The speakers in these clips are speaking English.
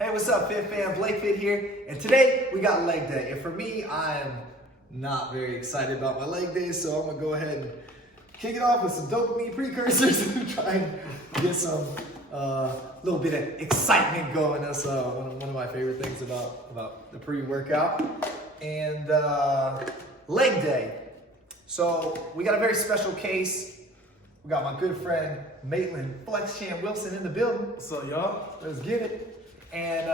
Hey, what's up, Fit Fam? BlakeFIT here, and today we got leg day. And for me, I'm not very excited about my leg day, so I'm gonna go ahead and kick it off with some dopamine precursors and try and get some little bit of excitement going. That's one of my favorite things about the pre-workout. And leg day. So we got a very special case. We got my good friend Maitland Flex Champ Wilson in the building. What's up, y'all? Let's get it. And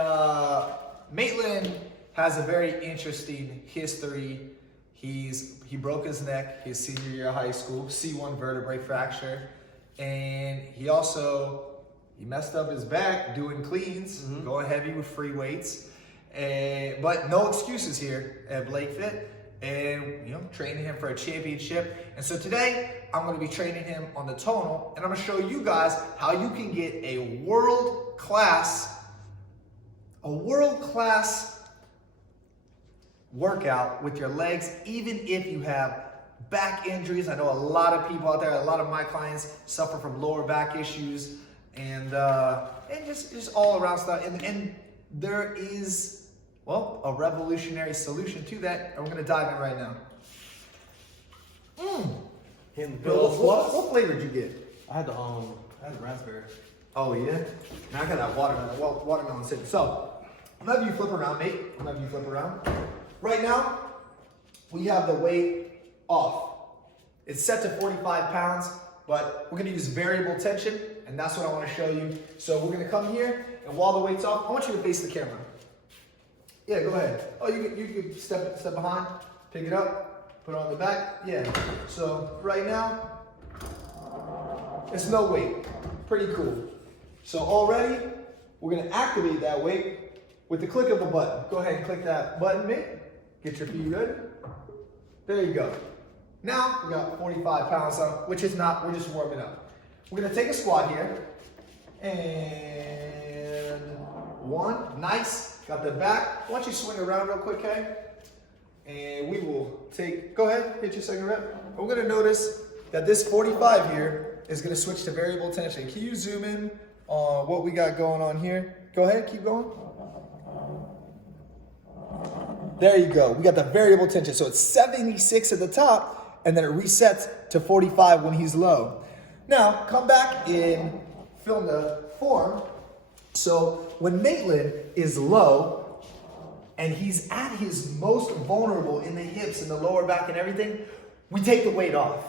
Maitland has a very interesting history. He broke his neck his senior year of high school, C1 vertebrae fracture, and he messed up his back doing cleans, going heavy with free weights, but no excuses here at BlakeFIT, and training him for a championship. And so today I'm going to be training him on the tonal, and I'm going to show you guys how you can get a world-class workout with your legs, even if you have back injuries. I know a lot of people out there, a lot of my clients suffer from lower back issues and just all around stuff. And there is, well, a revolutionary solution to that, and we're gonna dive in right now. What flavor did you get? I had the raspberry. Oh yeah? Now I got that watermelon sitting. So, I'm gonna have you flip around, mate. I'm gonna have you flip around. Right now, we have the weight off. It's set to 45 pounds, but we're gonna use variable tension, and that's what I wanna show you. So we're gonna come here, and while the weight's off, I want you to face the camera. Yeah, go ahead. Oh, you can step behind, pick it up, put it on the back. Yeah, so right now, it's no weight. Pretty cool. So already, we're gonna activate that weight with the click of a button. Go ahead and click that button, mate. Get your feet ready. There you go. Now, we got 45 pounds on, which is not, we're just warming up. We're gonna take a squat here. And one, nice. Got the back. Why don't you swing around real quick, okay? And we will go ahead, hit your second rep. And we're gonna notice that this 45 here is gonna switch to variable tension. Can you zoom in on what we got going on here? Go ahead, keep going. There you go. We got the variable tension. So it's 76 at the top, and then it resets to 45 when he's low. Now, come back and film the form. So when Maitland is low, and he's at his most vulnerable in the hips and the lower back and everything, we take the weight off.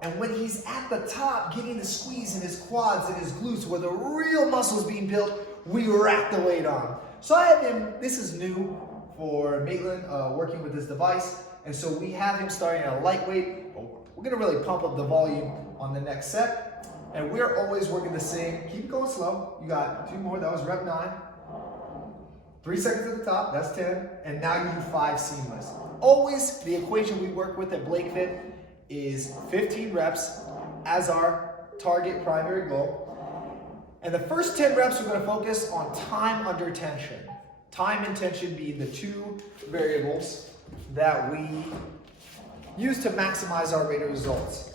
And when he's at the top, getting the squeeze in his quads and his glutes where the real muscle's being built, we rack the weight on. So I have him, this is new for Maitland, working with this device. And so we have him starting at a lightweight. We're gonna really pump up the volume on the next set. And we're always working the same. Keep going slow. You got 2 more, that was rep 9. 3 seconds at the top, that's 10. And now you do 5 seamless. Always the equation we work with at BlakeFIT is 15 reps as our target primary goal. And the first 10 reps, we're gonna focus on time under tension. Time and tension being the 2 variables that we use to maximize our rate of results.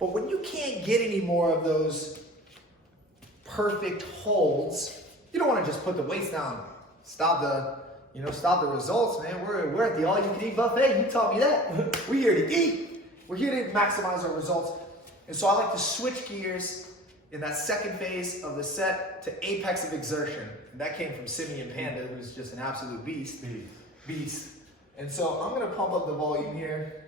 But when you can't get any more of those perfect holds, you don't wanna just put the weights down, stop the results, man. We're at the all-you-can-eat buffet, you taught me that. We're here to eat. We're here to maximize our results. And so I like to switch gears in that second phase of the set to apex of exertion. And that came from Simeon Panda, who's just an absolute beast. And so I'm gonna pump up the volume here.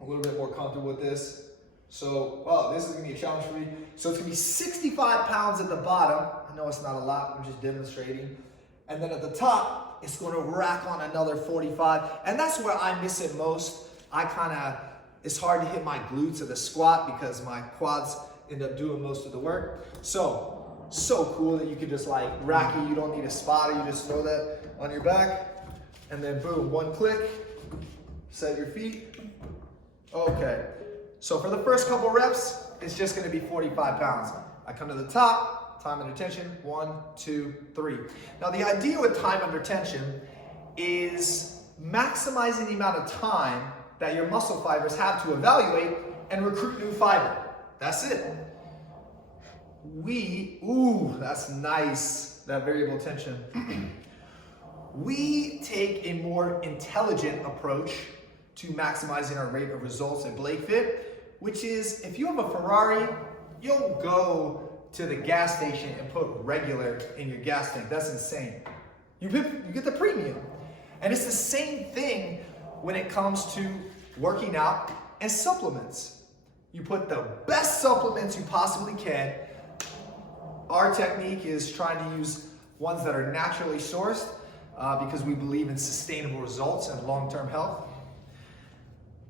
A little bit more comfortable with this. So, wow, this is gonna be a challenge for me. So it's gonna be 65 pounds at the bottom. I know it's not a lot, I'm just demonstrating. And then at the top, it's gonna rack on another 45. And that's where I miss it most. It's hard to hit my glutes at the squat because my quads end up doing most of the work. So cool that you can just like rack it. You don't need a spotter. You just throw that on your back and then boom, 1 click, set your feet. Okay. So for the first couple reps, it's just gonna be 45 pounds. I come to the top, time under tension, 1, 2, 3. Now the idea with time under tension is maximizing the amount of time that your muscle fibers have to evaluate and recruit new fiber. That's it. ooh, that's nice, that variable tension. We take a more intelligent approach to maximizing our rate of results at BlakeFIT, which is if you have a Ferrari, you'll go to the gas station and put regular in your gas tank. That's insane. You get the premium. And it's the same thing when it comes to working out and supplements. You put the best supplements you possibly can. Our technique is trying to use ones that are naturally sourced because we believe in sustainable results and long-term health.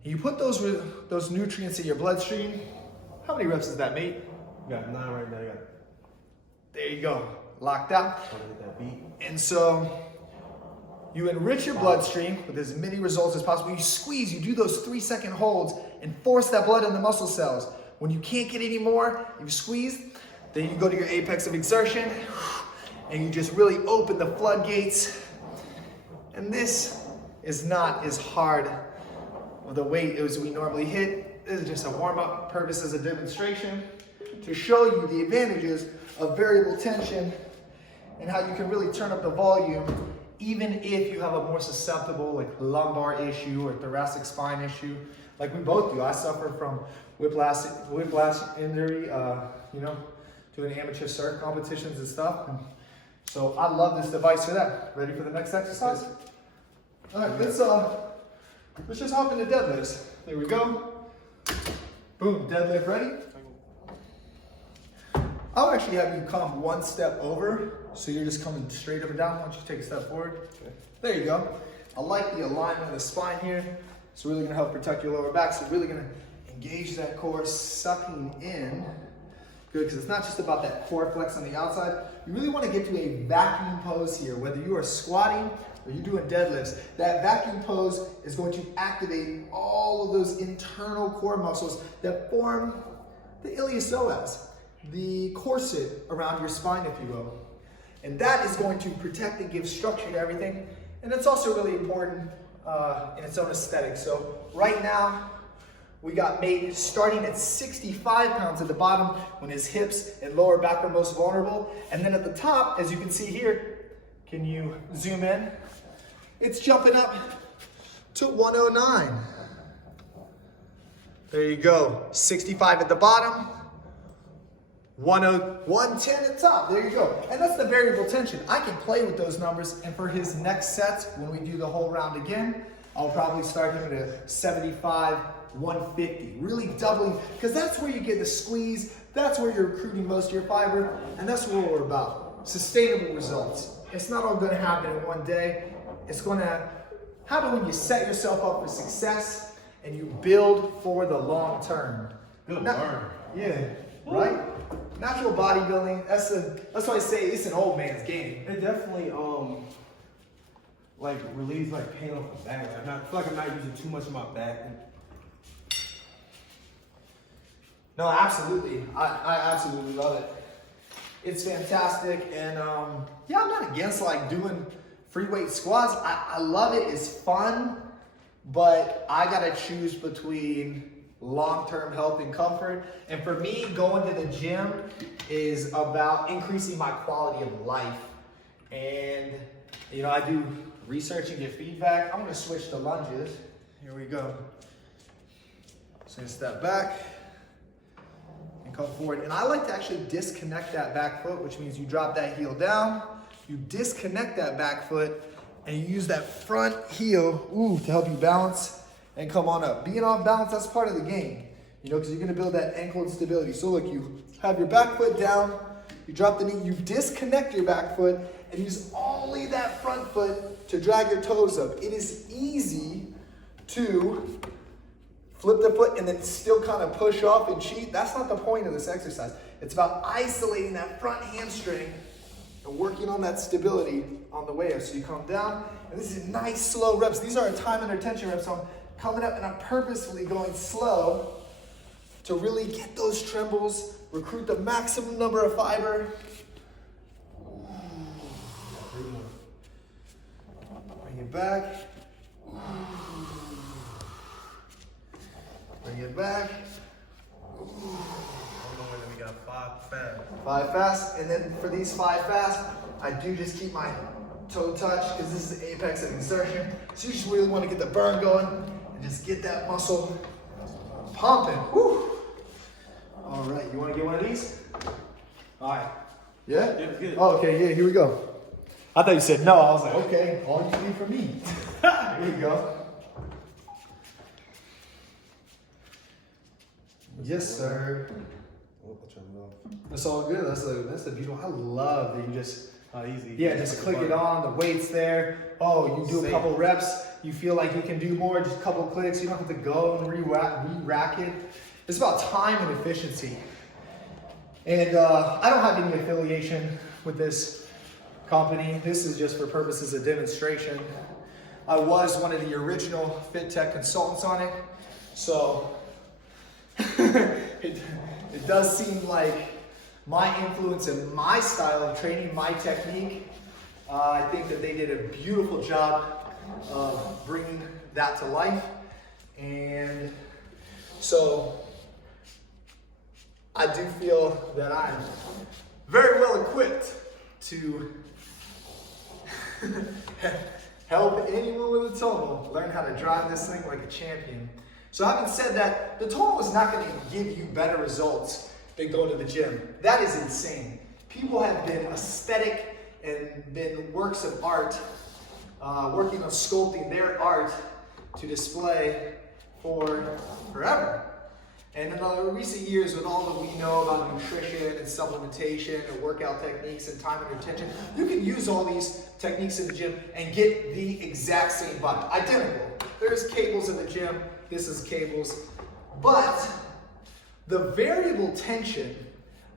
You put those nutrients in your bloodstream. How many reps is that, mate? You got 9 right now. There you go, locked out. Trying to get that beat. And so you enrich your bloodstream with as many results as possible. You squeeze, you do those 3-second holds and force that blood in the muscle cells. When you can't get any more, you squeeze, then you go to your apex of exertion and you just really open the floodgates. And this is not as hard of the weight as we normally hit. This is just a warm-up purpose as a demonstration to show you the advantages of variable tension and how you can really turn up the volume even if you have a more susceptible like lumbar issue or thoracic spine issue, like we both do. I suffer from whiplash injury, doing amateur circuit competitions and stuff. And so I love this device for that. Ready for the next exercise? All right, let's just hop into deadlifts. There we go. Boom, deadlift ready? I'll actually have you come one step over, so you're just coming straight up and down. Why don't you take a step forward? Okay. There you go. I like the alignment of the spine here. It's really gonna help protect your lower back. So really gonna engage that core, sucking in. Good, because it's not just about that core flex on the outside. You really wanna get to a vacuum pose here, whether you are squatting or you're doing deadlifts. That vacuum pose is going to activate all of those internal core muscles that form the iliopsoas, the corset around your spine, if you will. And that is going to protect and give structure to everything. And it's also really important in its own aesthetic. So right now, we got Maitland starting at 65 pounds at the bottom when his hips and lower back are most vulnerable. And then at the top, as you can see here, can you zoom in? It's jumping up to 109. There you go, 65 at the bottom, 110 at the top, there you go. And that's the variable tension. I can play with those numbers, and for his next sets, when we do the whole round again, I'll probably start him at a 75, 150, really doubling, because that's where you get the squeeze, that's where you're recruiting most of your fiber, and that's what we're about, sustainable results. It's not all gonna happen in one day. It's gonna happen when you set yourself up for success and you build for the long term. Good word. Yeah, right? Natural bodybuilding, that's why I say it's an old man's game. It definitely like relieves like pain off the back. I feel like I'm not using too much of my back. No, absolutely. I absolutely love it. It's fantastic, and yeah, I'm not against like doing free weight squats. I love it. It's fun, but I gotta choose between long-term health and comfort. And for me, going to the gym is about increasing my quality of life. And I do research and get feedback. I'm gonna switch to lunges. Here we go. So step back and come forward. And I like to actually disconnect that back foot, which means you drop that heel down, you disconnect that back foot, and you use that front heel, to help you balance and come on up. Being off balance, that's part of the game, because you're gonna build that ankle instability. So look, you have your back foot down, you drop the knee, you disconnect your back foot, and use only that front foot to drag your toes up. It is easy to flip the foot and then still kind of push off and cheat. That's not the point of this exercise. It's about isolating that front hamstring and working on that stability on the way up. So you come down, and this is nice slow reps. These are our time under tension reps. So I'm coming up and I'm purposefully going slow to really get those trembles, recruit the maximum number of fiber. Bring it back. Bring it back. We got 5 fast. 5 fast. And then for these 5 fast, I do just keep my toe touch because this is the apex of exertion. So you just really want to get the burn going and just get that muscle pumping. Woo. All right, you want to get one of these? All right. Yeah? Yeah, good. Oh, okay, yeah, here we go. I thought you said no. I was like, okay, all you need from me. Here you go. Yes, sir. Oh, I'll turn it off. That's all good. That's the beautiful. I love that you just Easy. yeah, just click it on. The weight's there. Oh, you do a couple reps. You feel like you can do more. Just a couple clicks. You don't have to go and re-rack it. It's about time and efficiency. And I don't have any affiliation with this company. This is just for purposes of demonstration. I was one of the original Fit Tech consultants on it, so it does seem like my influence and my style of training, my technique, I think that they did a beautiful job of bringing that to life. And so I do feel that I'm very well equipped to help anyone with a tonal learn how to drive this thing like a champion. So having said that, the tonal is not going to give you better results than going to the gym. That is insane. People have been aesthetic and been works of art, working on sculpting their art to display for forever. And in the recent years, with all that we know about nutrition and supplementation and workout techniques and time under tension, you can use all these techniques in the gym and get the exact same body, identical. There's cables in the gym, this is cables, but the variable tension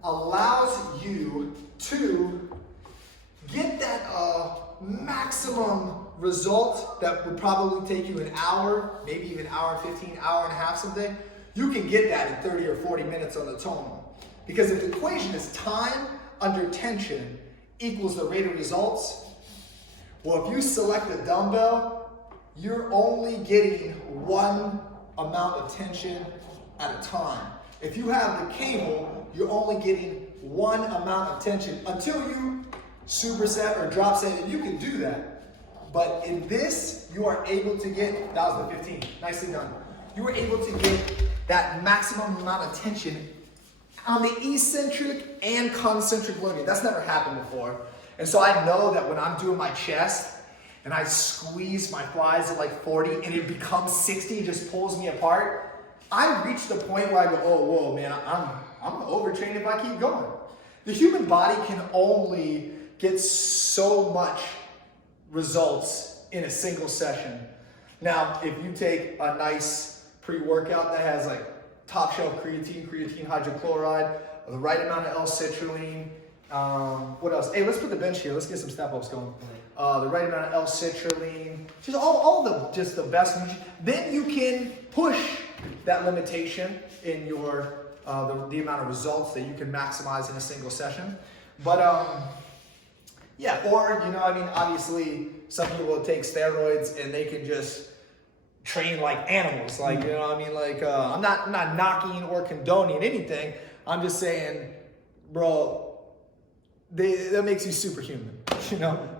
allows you to get that maximum result that would probably take you an hour, maybe even an hour and 15, hour and a half someday. You can get that in 30 or 40 minutes on the tonal. Because if the equation is time under tension equals the rate of results, well, if you select a dumbbell, you're only getting one amount of tension at a time. If you have the cable, you're only getting one amount of tension until you superset or drop set, and you can do that. But in this, you are able to get, that was the 15, nicely done. You were able to get that maximum amount of tension on the eccentric and concentric loading. That's never happened before. And so I know that when I'm doing my chest and I squeeze my thighs at like 40 and it becomes 60, it just pulls me apart, I reach the point where I go, oh, whoa, man, I'm gonna overtrain if I keep going. The human body can only get so much results in a single session. Now, if you take a nice pre-workout that has like top shelf creatine hydrochloride, the right amount of L-citrulline, what else? Hey, let's put the bench here. Let's get some step ups going. The right amount of L-citrulline, just all the best nutrition. Then you can push that limitation in your the amount of results that you can maximize in a single session. But yeah, or obviously some people will take steroids and they can just train like animals, like I'm not knocking or condoning anything. I'm just saying, bro, that makes you superhuman.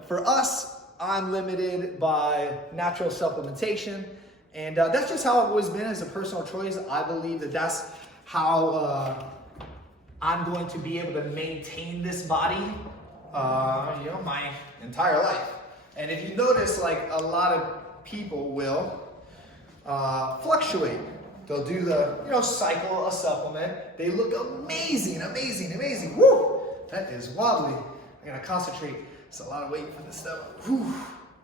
For us, I'm limited by natural supplementation, and that's just how I've always been as a personal choice. I believe that that's how I'm going to be able to maintain this body, my entire life. And if you notice, like a lot of people will fluctuate. They'll do the, cycle a supplement. They look amazing. Woo! That is wobbly. I gotta concentrate. It's a lot of weight for this stuff. Whew,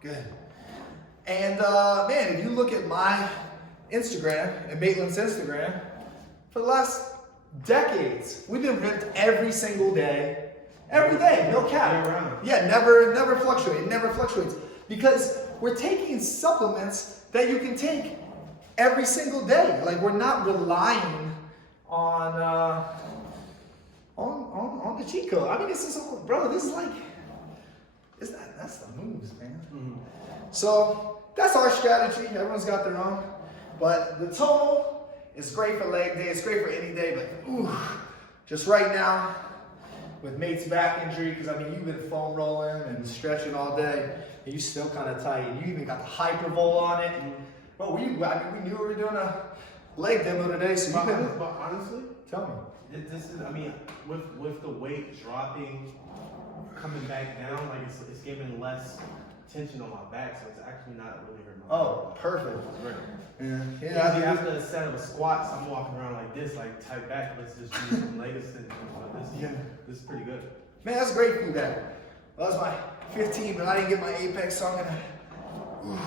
good. And man, if you look at my Instagram and Maitland's Instagram, for the last decades, we've been ripped every single day. Every day, no cap. Yeah, never fluctuate. It never fluctuates. Because we're taking supplements that you can take every single day. Like, we're not relying on the cheat code. I mean, this is like, that's the moves, man. Mm-hmm. So that's our strategy. Everyone's got their own. But the tonal is great for leg day. It's great for any day. But just right now, with Mate's back injury, because I mean, you've been foam rolling and stretching all day, and you still kind of tight. And you even got the hypervol on it. Well, we knew we were doing a leg demo today, so you can. But honestly, Tell me. this is, I mean, with the weight dropping, coming back down, like it's giving less tension on my back, so it's actually not really hurting my Oh, perfect. back. Yeah. Yeah, after the set of squats, I'm walking around like this, like tight back. Let's just do some leg extensions. But this is pretty good. Man, that's great feedback. That was my 15, but I didn't get my apex, so I'm gonna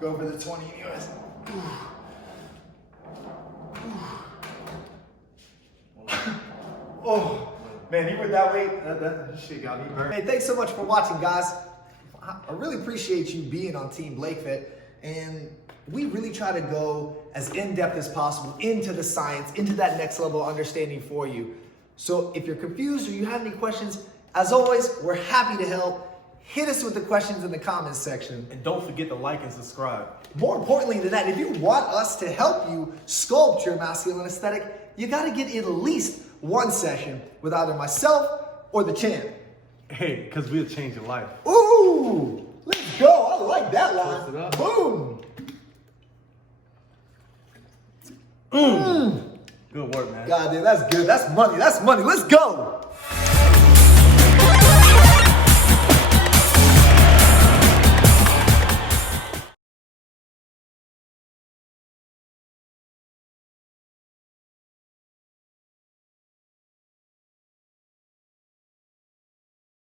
go for the 20 anyways. Oh, man, you were that weight. That shit got me burned. Hey, thanks so much for watching, guys. I really appreciate you being on Team BlakeFIT, and we really try to go as in-depth as possible into the science, into that next level of understanding for you. So if you're confused or you have any questions, as always, we're happy to help. Hit us with the questions in the comments section. And don't forget to like and subscribe. More importantly than that, if you want us to help you sculpt your masculine aesthetic, you gotta get at least one session with either myself or the champ. Hey, because we'll change your life. Ooh, let's go. I like that line. Close it up. Boom. Good work, man. God, dude, that's good. That's money. That's money. Let's go.